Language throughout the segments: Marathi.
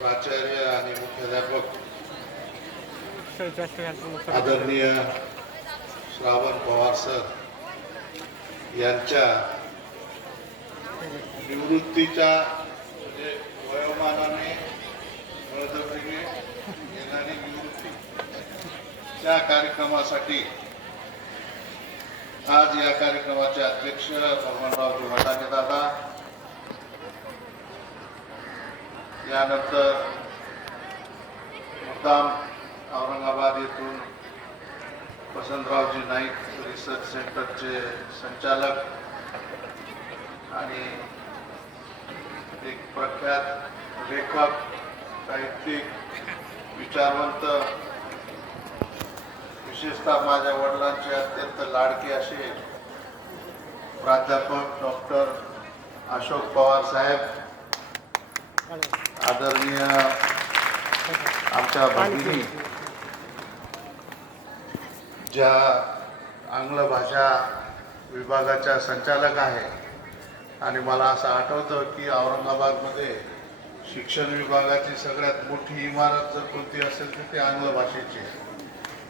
प्राचार्य आणि मुख्याध्यापक आदरणीय श्रावण पवार सर यांच्या निवृत्तीच्या म्हणजे वयोमानाने बळजबरीने येणारी निवृत्ती त्या कार्यक्रमासाठी आज या कार्यक्रमाचे अध्यक्ष भगवानराव भटाने दादा यानंतर मुद्दाम औरंगाबाद येथून वसंतरावजी नाईक रिसर्च सेंटरचे संचालक आणि एक प्रख्यात लेखक साहित्यिक विचारवंत विशेषतः माझ्या वडिलांचे अत्यंत लाडके असे प्राध्यापक डॉक्टर अशोक पवार साहेब आदरणीय आमच्या भगिनी ज्या आंग्ल भाषा विभागाच्या संचालक आहे आणि मला असं आठवतं की औरंगाबादमध्ये शिक्षण विभागाची सगळ्यात मोठी इमारत जर कोणती असेल तर ती आंग्ल भाषेची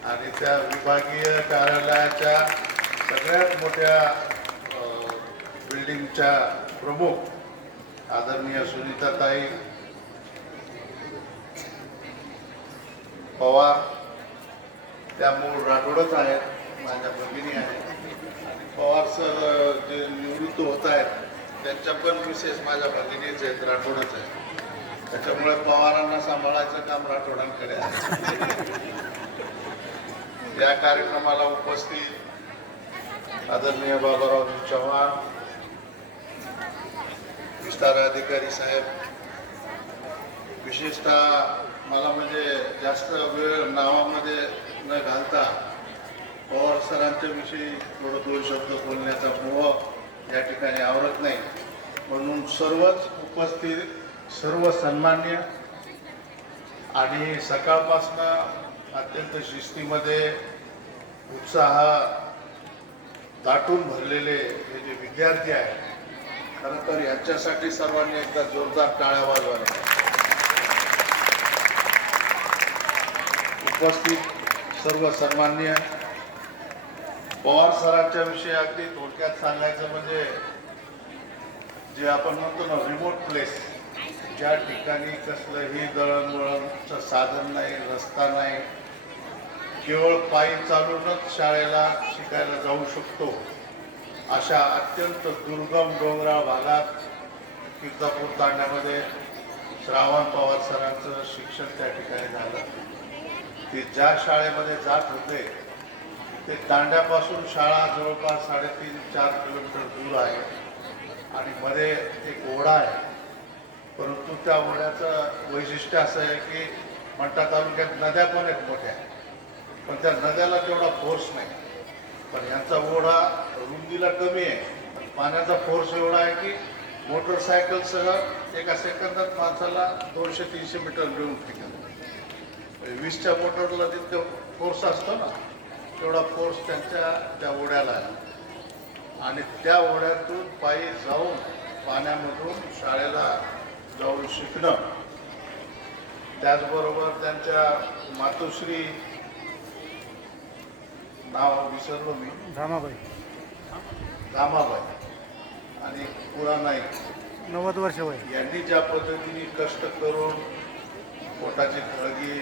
आणि त्या विभागीय कार्यालयाच्या सगळ्यात मोठ्या बिल्डिंगच्या प्रमुख आदरणीय सुनीताताई पवार त्या मूळ राठोडच आहेत माझ्या भगिनी आहेत. पवार सर जे निवृत्त होत आहेत त्यांच्या पण विशेष माझ्या भगिनीच आहेत राठोडच आहेत. त्याच्यामुळे पवारांना सांभाळायचं काम राठोडांकडे आहे. या कार्यक्रमाला उपस्थित आदरणीय बाबारावजी चव्हाण विस्तार अधिकारी साहेब विशेषतः मला म्हणजे जास्त वेळ नावामध्ये न घालता पवार सरांच्या विषयी थोडं दोन शब्द बोलण्याचा मोह या ठिकाणी आवरत नाही. म्हणून सर्वच उपस्थित सर्व सन्मान्य आणि सकाळपासनं अत्यंत शिस्तीमध्ये उत्साह दाटून भरलेले हे जे विद्यार्थी आहेत खरं तर यांच्यासाठी सर्वांनी एकदा जोरदार टाळ्या वाजवाव्या उपस्थित सर्व सन्मान्य पवार सरांच्या विषयी अगदी थोडक्यात सांगायचं म्हणजे जे आपण म्हणतो ना रिमोट प्लेस ज्या ठिकाणी कसलंही दळणवळणचं साधन नाही रस्ता नाही केवळ पायी चालूनच शाळेला शिकायला जाऊ शकतो. अशा अत्यंत दुर्गम डोंगराळ भागात किर्तापूर तांड्यामध्ये श्रावण पवार सरांचं शिक्षण त्या ठिकाणी झालं. ते ज्या शाळेमध्ये जात होते ते तांड्यापासून शाळा जवळपास साडेतीन चार किलोमीटर दूर आहे आणि मध्ये एक ओढा आहे. परंतु त्या ओढ्याचं वैशिष्ट्य असं आहे की मंठा तालुक्यात नद्या पण आहेत मोठ्या पण त्या नद्याला तेवढा फोर्स नाही. पण यांचा ओढा रुंदीला कमी आहे. पाण्याचा फोर्स एवढा आहे की मोटरसायकलसह एका सेकंदात माणसाला दोनशे तीनशे मीटर मिळून टिकत वीसच्या मोटरला जितकं फोर्स असतो ना तेवढा फोर्स त्यांच्या त्या ओढ्याला आहे. आणि त्या ओढ्यातून पायी जाऊन पाण्यामधून शाळेला जाऊन शिकणं. त्याचबरोबर त्यांच्या मातोश्री नाव विसरलो मी. धामाबाई. रामाबाई आणि पुरा नाईक. नव्वद वर्ष वय. यांनी ज्या पद्धतीने कष्ट करून पोटाची खळगी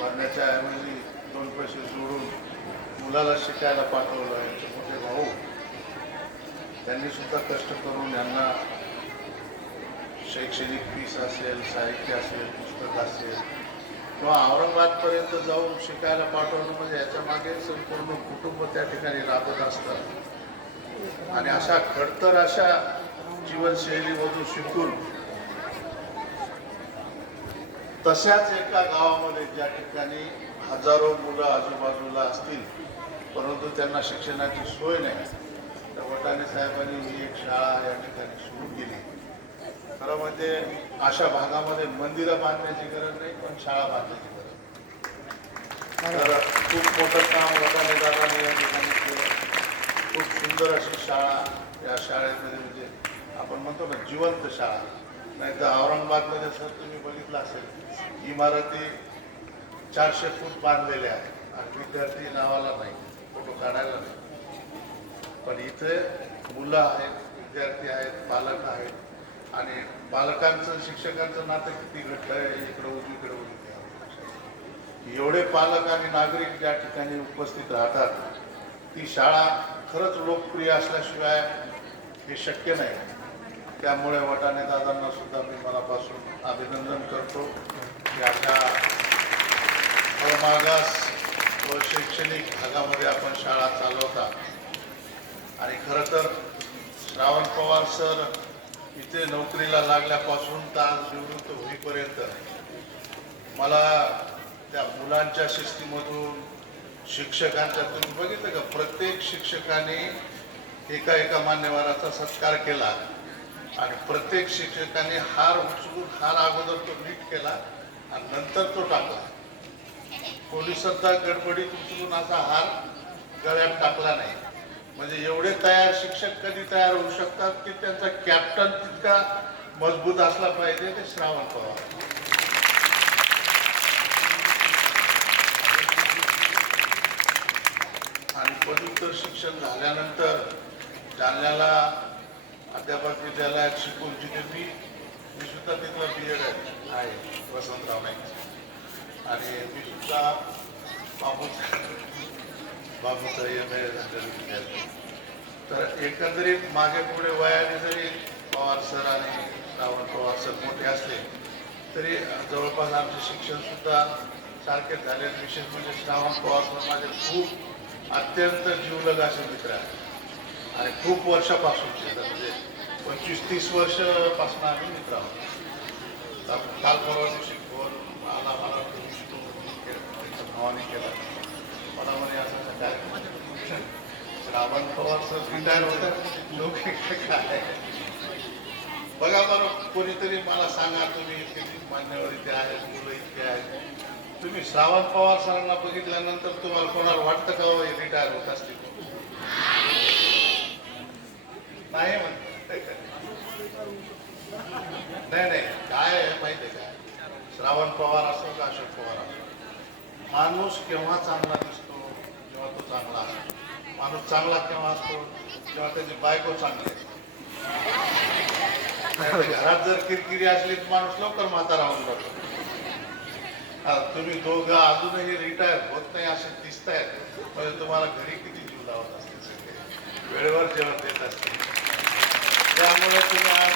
भरण्याच्या ऐवजी दोन पैसे जोडून मुलाला शिकायला पाठवलं यांचे मोठे भाऊ त्यांनी सुद्धा कष्ट करून यांना शैक्षणिक फीस असेल साहित्य असेल पुस्तक असेल किंवा औरंगाबादपर्यंत जाऊन शिकायला पाठवणं म्हणजे याच्या मागे संपूर्ण कुटुंब त्या ठिकाणी राबत असतात. आणि अशा खडतर अशा जीवनशैलीमधून शिकून तशाच एका गावामध्ये ज्या ठिकाणी हजारो मुलं आजूबाजूला असतील परंतु त्यांना शिक्षणाची सोय नाही तर वटाणे साहेबांनी ही एक शाळा या ठिकाणी सुरू केली. खरं म्हणजे अशा भागामध्ये मंदिरं बांधण्याची गरज नाही पण शाळा बांधण्याची गरज तर खूप मोठं काम वटाणे दादाने या ठिकाणी केलं. खूप सुंदर अशी शाळा या शाळेमध्ये म्हणजे आपण म्हणतो ना जिवंत शाळा. नाही तर औरंगाबादमध्ये सर तुम्ही बघितलं असेल इमारती चारशे फूट बांधलेल्या आहेत. आणि विद्यार्थी नावाला नाही फोटो काढायला नाही. पण इथे मुलं आहेत विद्यार्थी आहेत पालक आहेत. आणि पालकांचं शिक्षकांचं नातं किती घट्ट आहे इकडं उजवीकडे उजवीकडे एवढे पालक आणि नागरिक ज्या ठिकाणी उपस्थित राहतात ती शाळा खरंच लोकप्रिय असल्याशिवाय हे शक्य नाही. त्यामुळे वटाणे दादांना सुद्धा मी मनापासून अभिनंदन करतो. की अशा मागास व शैक्षणिक भागामध्ये आपण शाळा चालवता. आणि खरं तर श्रावण पवार सर इथे नोकरीला लागल्यापासून तर आज निवृत्त होईपर्यंत मला त्या मुलांच्या शिस्तीमधून शिक्षकांच्या तुम्ही बघितलं का? प्रत्येक शिक्षकाने एका एका मान्यवराचा सत्कार केला आणि प्रत्येक शिक्षकाने हार उचलून हार अगोदर तो नीट केला आणि नंतर तो टाकला. कोणी सुद्धा गडबडीत उचलून असा हार गळ्यात टाकला नाही. म्हणजे एवढे तयार शिक्षक कधी तयार होऊ शकतात की त्यांचा कॅप्टन तितका मजबूत असला पाहिजे ते श्रावण पवार. आणि पदव्युत्तर शिक्षण झाल्यानंतर जालन्याला अध्यापक विद्यालयात शिकून जिथे मी सुद्धा तिथला बी एड आहे वसंतराव नाईक. आणि मी सुद्धा बाबू तर एकंदरीत मागे पुढे वयाने जरी पवार सर आणि रावण पवार सर मोठे असले तरी जवळपास आमचे शिक्षण सुद्धा झाले विशेष म्हणजे श्रावण पवार सर माझे खूप अत्यंत जीवलग असे मित्र आहेत. आणि खूप वर्षापासूनचे म्हणजे पंचवीस तीस वर्षापासून आम्ही मित्र आहोत. काल परवा दिवशी फोन आला मला वाटतं भावाने केला. मला म्हणे असं श्रावण पवार सर रिटायर होतात लोक काय बघा बरं कोणीतरी मला सांगा तुम्ही मान्यवर इथे आहेत मुलं इथे आहेत. तुम्ही श्रावण पवार सरांना बघितल्यानंतर तुम्हाला कोणाला वाटतं का हो हे रिटायर होत असतील? नाही म्हणत नाही नाही. काय आहे माहिती आहे का? श्रावण पवार असो का अशोक पवार असो. माणूस केव्हा चांगला दिसतो? जेव्हा तो चांगला माणूस चांगला केव्हा असतो? तेव्हा त्याची बायको चांगली घरात जर किरकिरी असली तर माणूस लवकर म्हातारा होऊन जातो. हा, तुम्ही दोघं अजूनही रिटायर होत नाही असे दिसतायत म्हणजे तुम्हाला घरी किती जीव लावत असतील सगळे? वेळेवर जेवण देत असते त्यामुळे तुम्ही आज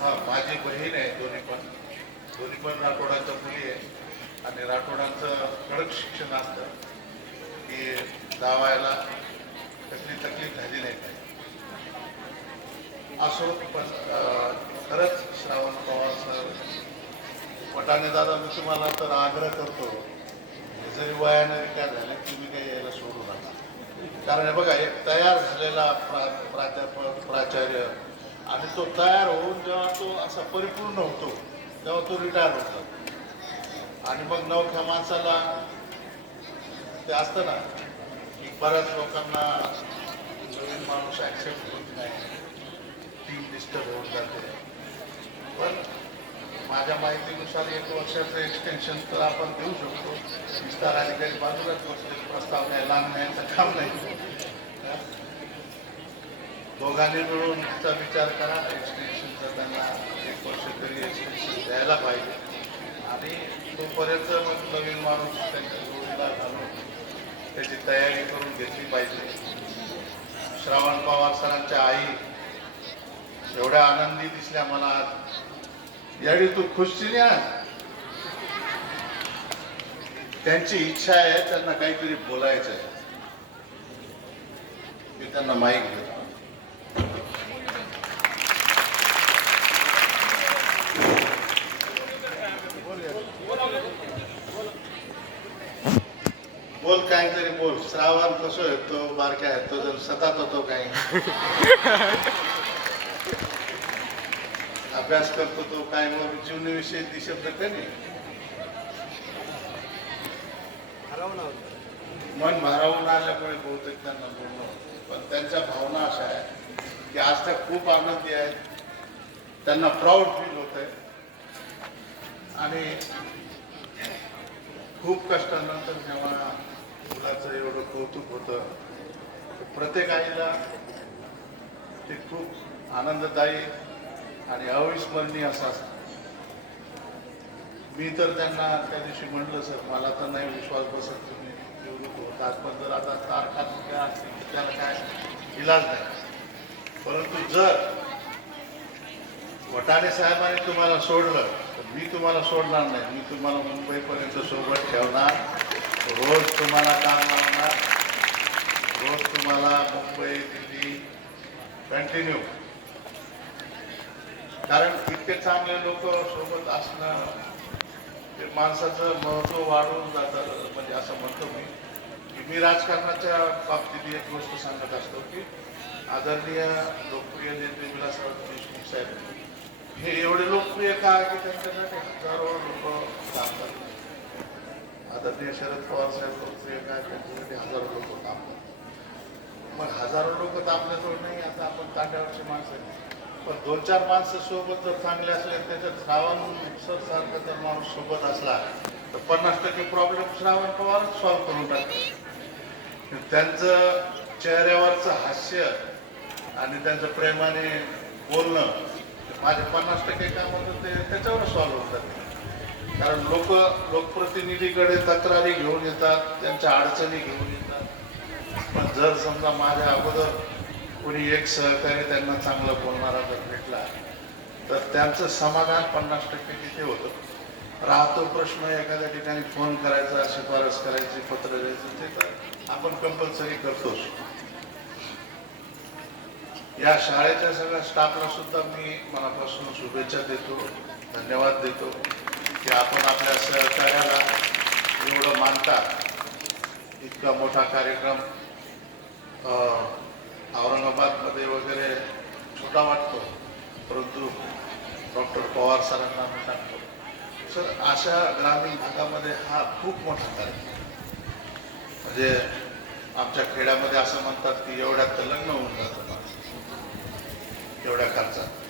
हा माझी बहीण आहे दोन्ही दोन्ही पण राठोडांच्या मुली आहे. आणि राठोडांचं कडक शिक्षण असतं की जावायला कसली तकलीफ झाली नाही पाहिजे. असो पण खरंच श्रावण पवार सर पटाने दादा मी तुम्हाला तर आग्रह करतो जरी वयाने रिटायर झाले तुम्ही काही यायला सोडू नका. कारण हे बघा एक तयार झालेला प्रा प्राध्यापक प्राचार्य आणि तो तयार होऊन जेव्हा तो असा परिपूर्ण होतो तेव्हा तो रिटायर होतो. आणि मग नवख्या माणसाला ते असतं ना की बऱ्याच लोकांना नवीन माणूस ॲक्सेप्ट होत नाही. टीम डिस्टर्ब होऊन जाते. पण माझ्या माहितीनुसार एक वर्षाचं एक्सटेन्शन तर आपण देऊ शकतो. विस्तार अधिकारी बाजूलाच बसले प्रस्ताव नाही लांब न्यायचं काम नाही. दोघांनी मिळून विचार करा एक्सटेन्शनचा त्यांना व्हायला पाहिजे. आणि तोपर्यंत मग नवीन माणूस त्यांच्या जोडीला घालून त्याची तयारी करून घेतली पाहिजे. श्रावण पवार सरांच्या आई एवढ्या आनंदी दिसल्या मला आज. यावेळी तू खुश झाली आज त्यांची इच्छा आहे त्यांना काहीतरी बोलायचं आहे मी त्यांना माहीत घेतो बोल काहीतरी बोल श्रावण कसो येतो बारक्या येतो जर सतात होतो काही. अभ्यास करतो तो काय मग जीवनाविषयी दिशा नाही? मन भारावून आल्यामुळे बहुतेक त्यांना बोलणं पण त्यांच्या भावना अशा आहे की आज त्या खूप आनंदी आहेत. त्यांना प्राऊड फील होत आहे. आणि खूप कष्टानंतर जेव्हा मुलाचं एवढं कौतुक होतं. प्रत्येक आईला ते खूप आनंददायी आणि अविस्मरणीय असं असतं. मी तर त्यांना त्या दिवशी म्हटलं सर मला तर नाही विश्वास बसत तुम्ही निवडणूक आज पण जर आता तारखा चुक्या असतील त्याला काय इलाज नाही. परंतु जर वटाणे साहेबांनी तुम्हाला सोडलं तर मी तुम्हाला सोडणार नाही. मी तुम्हाला मुंबईपर्यंत सोबत ठेवणार. रोज तुम्हाला काम लागणार रोज तुम्हाला मुंबई दिल्ली कंटिन्यू कारण इतके चांगले लोक सोबत असणं ते माणसाचं महत्त्व वाढवून जातं म्हणजे असं म्हणतो मी. की मी राजकारणाच्या बाबतीत एक गोष्ट सांगत असतो की आदरणीय लोकप्रिय नेते विलासराव देशमुख साहेब हे एवढे लोकप्रिय का आहे की त्यांच्यासाठी हजारो लोक काम आदरणीय शरद पवार साहेब लोकप्रिय काय त्यांच्यासाठी हजारो लोक काम करतात मग हजारो लोक तर आपल्याजवळ नाही आता आपण तांड्यावरची माणसं पण दोन चार माणसं सोबत जर चांगले असले त्याच्यात श्रावण सर सारखा जर माणूस सोबत असला तर पन्नास टक्के प्रॉब्लेम श्रावण पवारच सॉल्व्ह करून टाकतो त्यांचं चेहऱ्यावरचं हास्य आणि त्यांचं प्रेमाने बोलणं माझे पन्नास टक्के काम होतं ते त्याच्यावर सॉल्व्ह होतात कारण लोक लोकप्रतिनिधीकडे तक्रारी घेऊन येतात त्यांच्या अडचणी घेऊन येतात. पण जर समजा माझ्या अगोदर कोणी एक सहकारी त्यांना चांगलं बोलणारा जर भेटला तर त्यांचं समाधान पन्नास टक्के तिथे होतं. राहतो प्रश्न एखाद्या ठिकाणी फोन करायचा शिफारस करायची पत्र द्यायचं ते तर आपण कंपल्सरी करतोच. या शाळेच्या सगळ्या स्टाफला सुद्धा मी मनापासून शुभेच्छा देतो धन्यवाद देतो. की आपण आपल्या सहकार्याला एवढं मानता इतका मोठा कार्यक्रम औरंगाबादमध्ये वगैरे छोटा वाटतो. परंतु डॉक्टर पवार सरांना मी सांगतो. सर अशा ग्रामीण भागामध्ये हा खूप मोठा कार्यक्रम म्हणजे आमच्या खेड्यामध्ये असं म्हणतात की एवढ्यात तर लग्न होऊन जातं एवढ्या खर्चात.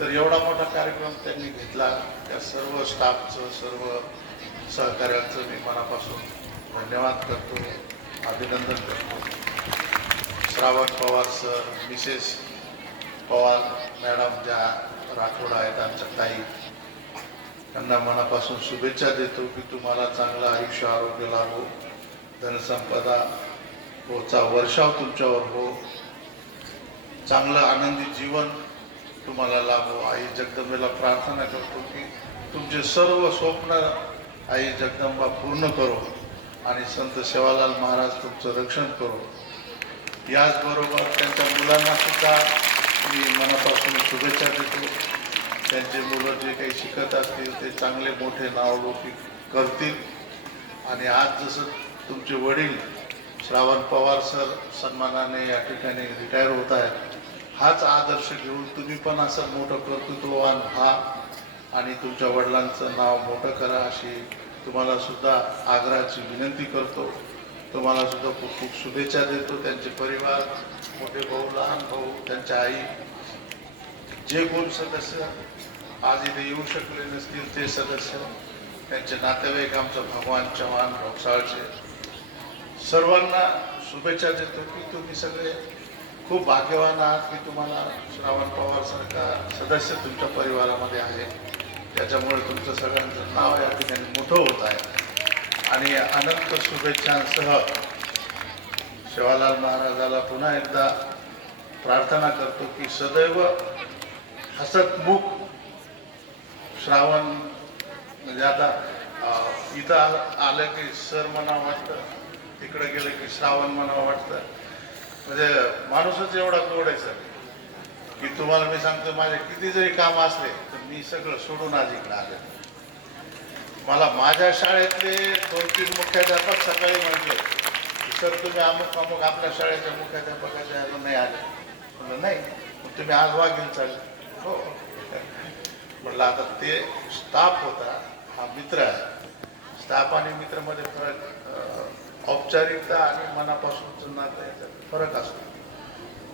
तर एवढा मोठा कार्यक्रम त्यांनी घेतला. त्या सर्व स्टाफचं सर्व सहकार्याचं मी मनापासून धन्यवाद करतो. अभिनंदन करतो. Shravan Pawar sir Mrs Pawar madam ज्या राठोड आहेत आमच्या ताई त्यांना मनापासून शुभेच्छा देतो की तुम्हाला चांगलं आयुष्य आरोग्य लाभो धनसंपदा होचा वर्षाव तुमच्यावर हो. चांगलं आनंदी जीवन तुम्हाला लाभो. आई जगदंबेला प्रार्थना करतो की तुमचे सर्व स्वप्न आई जगदंबा पूर्ण करो आणि संत सेवालाल महाराज तुमचं रक्षण करो. याचबरोबर त्यांच्या मुलांना सुद्धा मी मनापासून शुभेच्छा देतो. त्यांचे मुलं जे काही शिकत असतील ते चांगले मोठे नावलौकिक करतील. आणि आज जसं तुमचे वडील श्रावण पवार सर सन्मानाने या ठिकाणी रिटायर होत आहेत हाच आदर्श घेऊन तुम्ही पण असं मोठं कर्तृत्ववान व्हा आणि तुमच्या वडिलांचं नाव मोठं करा अशी तुम्हाला सुद्धा आग्रहाची विनंती करतो. तुम्हाला सुद्धा खूप खूप शुभेच्छा देतो त्यांचे परिवार मोठे भाऊ लहान भाऊ त्यांच्या आई. जे कोण सदस्य आज इथे येऊ शकले नसतील ते सदस्य त्यांचे नातेवाईक आमचं भगवान चव्हाण भोसाळचे सर्वांना शुभेच्छा देतो की तुम्ही सगळे खूप भाग्यवान आहात की तुम्हाला श्रावण पवारसारखा सदस्य तुमच्या परिवारामध्ये आहे. त्याच्यामुळे तुमचं सगळ्यांचं नाव या ठिकाणी मोठं होत आहे. आणि अनंत शुभेच्छांसह शिवालाल महाराजाला पुन्हा एकदा प्रार्थना करतो की सदैव हसतमुख श्रावण म्हणजे आता इथं आलं की सर म्हणावं वाटतं तिकडे गेलं की श्रावण म्हणावं वाटतं. म्हणजे माणूसच एवढा गोड आहे सर की तुम्हाला मी सांगतो माझे किती जरी काम असले तर मी सगळं सोडून आज इकडे आले. मला माझ्या शाळेतले दोन तीन मुख्याध्यापक सकाळी म्हटले सर तुम्ही अमुक अमुक आपल्या शाळेच्या मुख्याध्यापकाच्या ह्याला नाही आले. म्हणलं नाही तुम्ही आज वागेल चालले हो. म्हटलं आता ते स्टाफ होता हा मित्र आहे. स्टाफ आणि मित्रमध्ये फरक औपचारिकता आणि मनापासूनचं नातं याच्यात फरक असतो.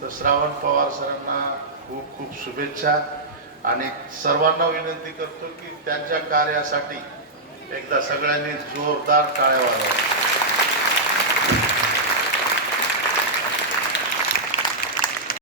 तर श्रावण पवार सरांना खूप खूप शुभेच्छा. आणि सर्वांना विनंती करतो की त्यांच्या कार्यासाठी एकदा सगळ्यांनी जोरदार टाळ्या वाजवा.